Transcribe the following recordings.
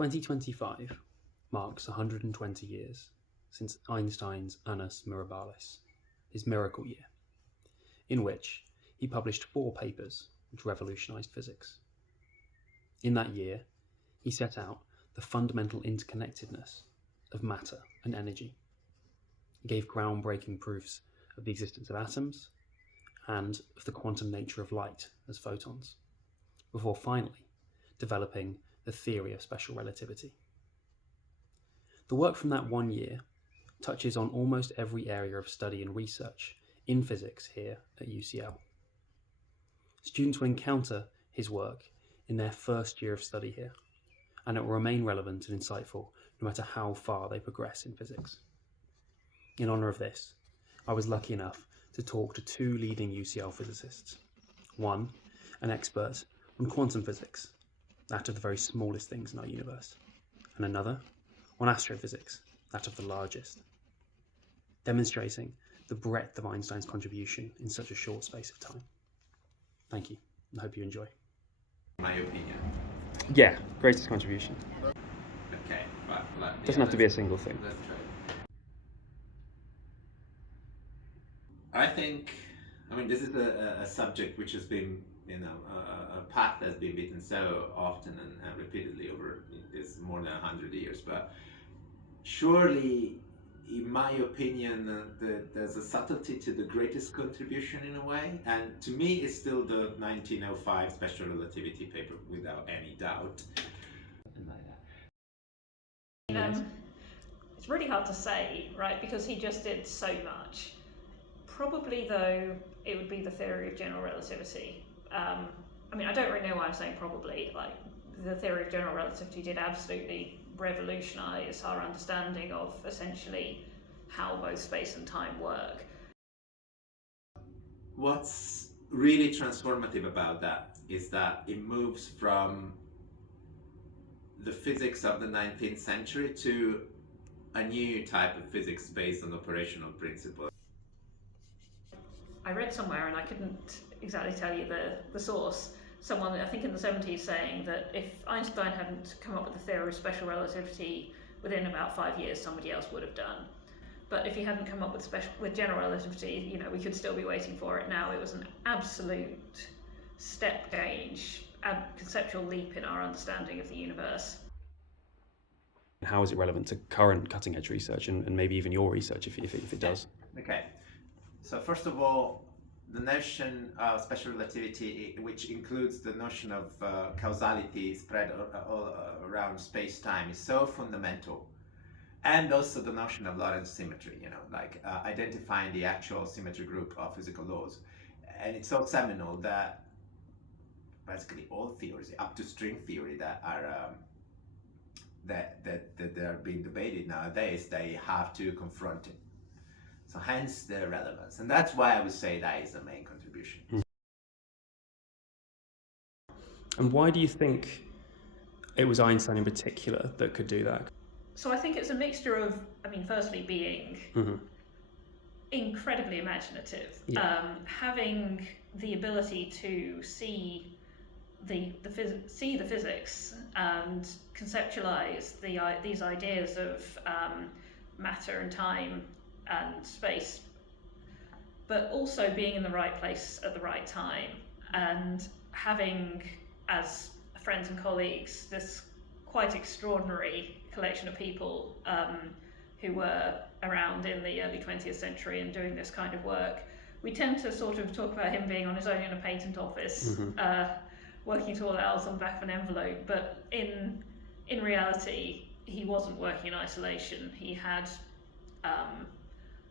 2025 marks 120 years since Einstein's Annus Mirabilis, his miracle year, in which he published 4 papers which revolutionized physics. In that year, he set out the fundamental interconnectedness of matter and energy. He gave groundbreaking proofs of the existence of atoms and of the quantum nature of light as photons, before finally developing the theory of special relativity. The work from that one year touches on almost every area of study and research in physics here at UCL. Students will encounter his work in their first year of study here, and it will remain relevant and insightful no matter how far they progress in physics. In honour of this, I was lucky enough to talk to 2 leading UCL physicists. One, an expert on quantum physics, that of the very smallest things in our universe, and another on astrophysics, that of the largest, demonstrating the breadth of Einstein's contribution in such a short space of time. Thank you, and I hope you enjoy. My opinion. Yeah, greatest contribution. Okay, but Doesn't have to be a single thing. Let's try. I mean, this is a subject which has been, a path that's been beaten so often and repeatedly over this more than 100 years. But surely, in my opinion, there's a subtlety to the greatest contribution in a way, and to me, it's still the 1905 special relativity paper, without any doubt. It's really hard to say, right? Because he just did so much. Probably, though, it would be the theory of general relativity. I mean, I don't really know why I'm saying probably. Like, the theory of general relativity did absolutely revolutionize our understanding of essentially how both space and time work. What's really transformative about that is that it moves from the physics of the 19th century to a new type of physics based on operational principles. I read somewhere, and I couldn't exactly tell you the source, someone, I think in the 70s, saying that if Einstein hadn't come up with the theory of special relativity within about 5 years, somebody else would have done. But if he hadn't come up with general relativity, we could still be waiting for it now. It was an absolute step change, a conceptual leap in our understanding of the universe. How is it relevant to current cutting-edge research and maybe even your research if it does? Okay, so first of all, the notion of special relativity, which includes the notion of causality spread all around space-time, is so fundamental. And also the notion of Lorentz symmetry, identifying the actual symmetry group of physical laws. And it's so seminal that basically all theories, up to string theory, that are being debated nowadays, they have to confront it. So hence the relevance. And that's why I would say that is the main contribution. And why do you think it was Einstein in particular that could do that? So I think it's a mixture of, firstly being incredibly imaginative, having the ability to see the physics and conceptualize these ideas of matter and time and space, but also being in the right place at the right time, and having, as friends and colleagues, this quite extraordinary collection of people who were around in the early 20th century and doing this kind of work. We tend to sort of talk about him being on his own in a patent office, working to all hours on the back of an envelope, but in reality, he wasn't working in isolation. He had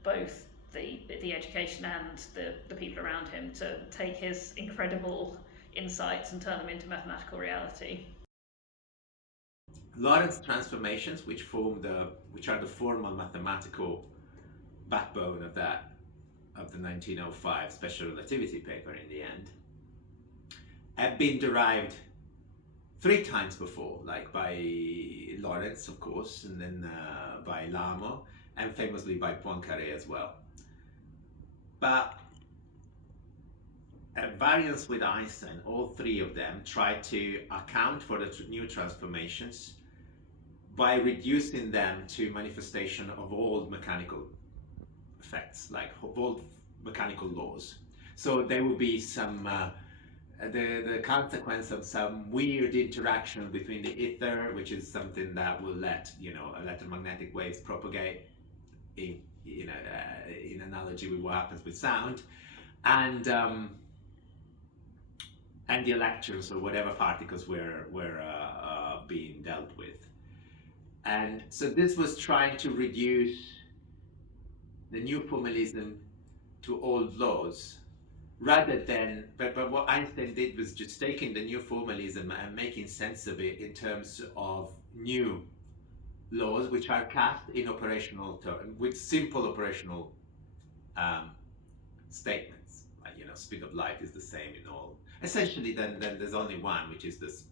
both the education and the people around him to take his incredible insights and turn them into mathematical reality. Lorentz transformations, which are the formal mathematical backbone of the 1905 special relativity paper in the end, have been derived 3 times before, like by Lorentz, of course, and then by Larmor, and famously by Poincaré as well. But at variance with Einstein, all 3 of them tried to account for the new transformations by reducing them to manifestation of old mechanical effects, like of old mechanical laws. So there will be some the consequence of some weird interaction between the ether, which is something that will let electromagnetic waves propagate in analogy with what happens with sound, and the electrons or whatever particles were being dealt with. And so this was trying to reduce the new formalism to old laws, rather than, but what Einstein did was just taking the new formalism and making sense of it in terms of new laws, which are cast in operational terms, with simple operational statements. Like, speed of light is the same in all. Essentially, then there's only one, which is this: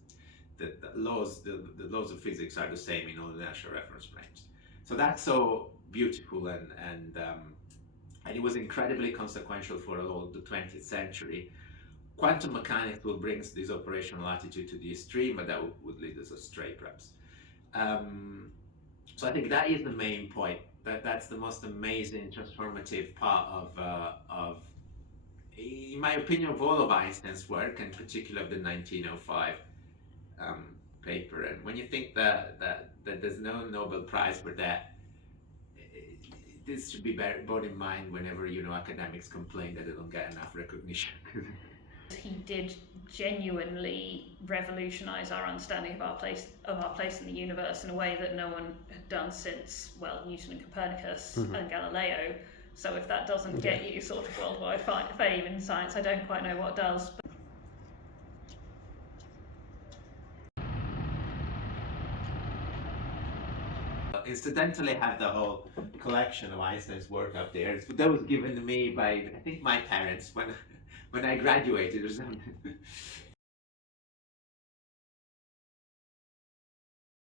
the laws of physics are the same in all the natural reference frames. So that's so beautiful, and it was incredibly consequential for all the 20th century. Quantum mechanics will bring this operational attitude to the extreme, but that would lead us astray, perhaps. So I think that is the main point. That's the most amazing, transformative part of, in my opinion, of all of Einstein's work, and particularly of the 1905 paper. And when you think that there's no Nobel Prize for that, this should be borne in mind whenever academics complain that they don't get enough recognition. He did genuinely revolutionize our understanding of our place in the universe in a way that no one had done since, well, Newton and Copernicus and Galileo. So if that doesn't get you sort of worldwide fame in science, I don't quite know what does. Incidentally, I have the whole collection of Einstein's work up there. That was given to me by, I think, my parents when I graduated or something.